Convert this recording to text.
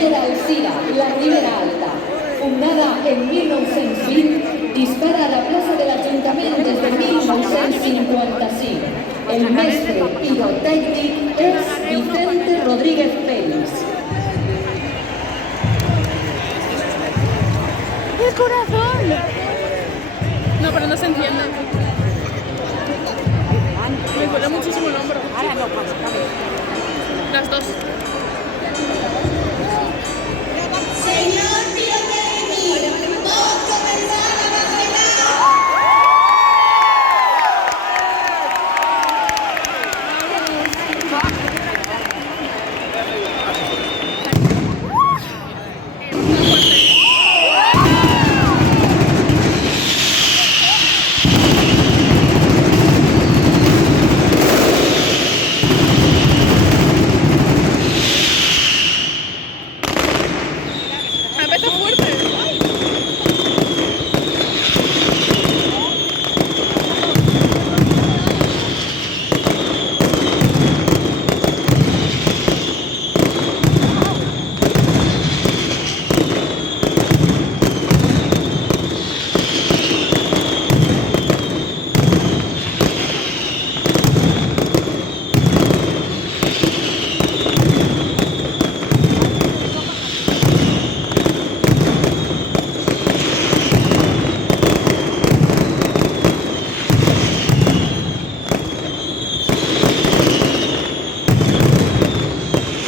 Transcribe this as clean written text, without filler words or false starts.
Riera Alcira, la Ribera Alta. Fundada en 1920, dispara a la plaça de l'Ajuntament des de 1955. El mestre pirotècnic és Vicente Rodríguez Pérez. ¡El corazón! No, pero no se entiende. Me duele muchísimo el hombro. Ahora no, Las dos.